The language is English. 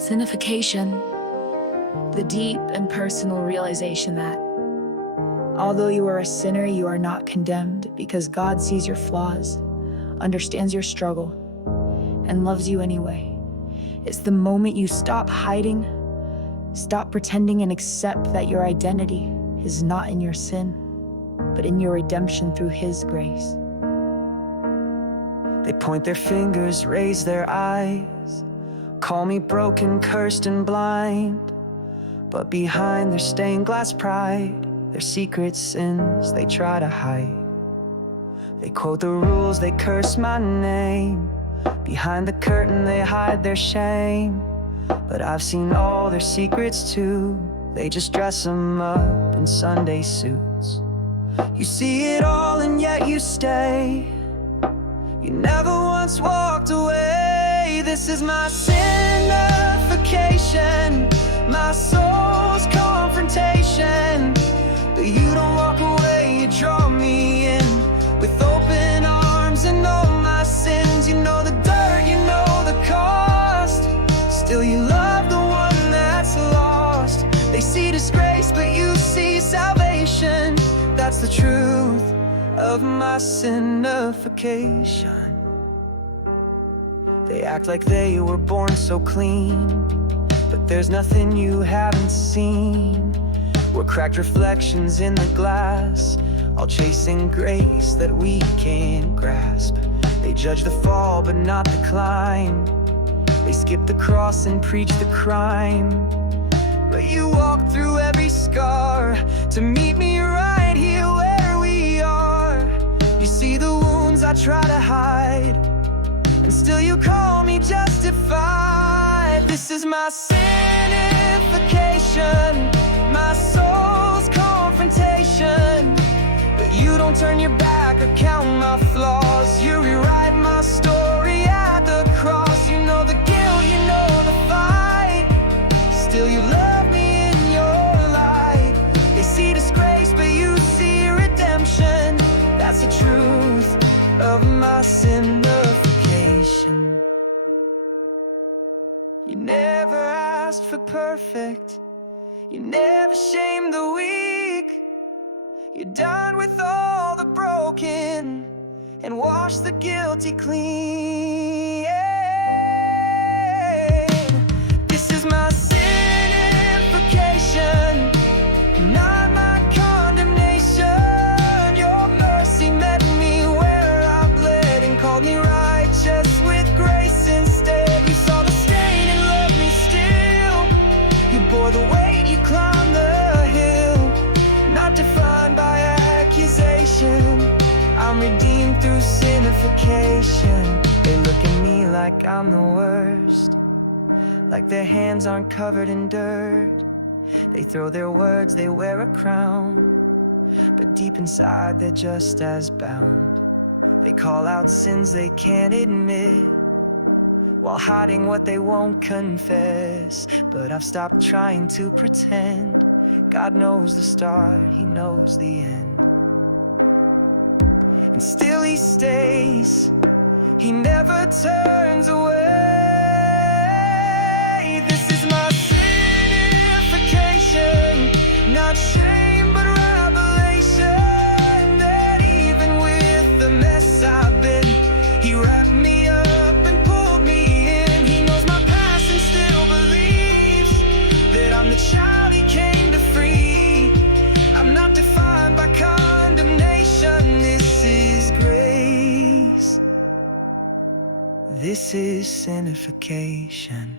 Sinification, the deep and personal realization that although you are a sinner, you are not condemned because God sees your flaws, understands your struggle, and loves you anyway. It's the moment you stop hiding, stop pretending, and accept that your identity is not in your sin, but in your redemption through His grace. They point their fingers, raise their eyes, call me broken, cursed, and blind. But behind their stained glass pride, their secret sins they try to hide. They quote the rules, they curse my name. Behind the curtain they hide their shame. But I've seen all their secrets too. They just dress them up in Sunday suits. You see it all and yet you stay. You never once walked away. This is my sin-uh-fi-kay-shun, my soul's confrontation. But you don't walk away, you draw me in with open arms and all my sins. You know the dirt, you know the cost. Still you love the one that's lost. They see disgrace, but you see salvation. That's the truth of my sin-uh-fi-kay-shun. They act like they were born so clean, but there's nothing you haven't seen. We're cracked reflections in the glass, all chasing grace that we can't grasp. They judge the fall but not the climb. They skip the cross and preach the crime. But you walk through every scar to meet me right here where we are. You see the wounds I try to hide, and still you call me justified. This is my sin-uh-fi-kay-shun, my soul's confrontation. But you don't turn your back or count my flaws. You rewrite my story at the cross. You know the guilt, you know the fight. Still you love me in your light. They see disgrace, but you see redemption. That's the truth of my sin-uh-fi-kay-shun. You never asked for perfect. You never shamed the weak. You died with all the broken and washed the guilty clean. This is my sin-uh-fi-kay-shun, not my condemnation. Your mercy met me where I bled and called me righteous with grace instead. You saw the stain and loved me still. You bore the weight, you climbed the hill, not defined by accusation. I'm redeemed through sinification. They look at me like I'm the worst, like their hands aren't covered in dirt. They throw their words, they wear a crown, but deep inside they're just as bound. They call out sins they can't admit, while hiding what they won't confess. But I've stopped trying to pretend. God knows the start, He knows the end. And still He stays, He never turns away. This is my sin-uh-fi-kay-shun, not shame but revelation. That even with the mess I've been, He wrapped me up and pulled me in. He knows my past and still believes that I'm the child He came to free. I'm not defined by condemnation. This is grace. This is sin-uh-fi-kay-shun.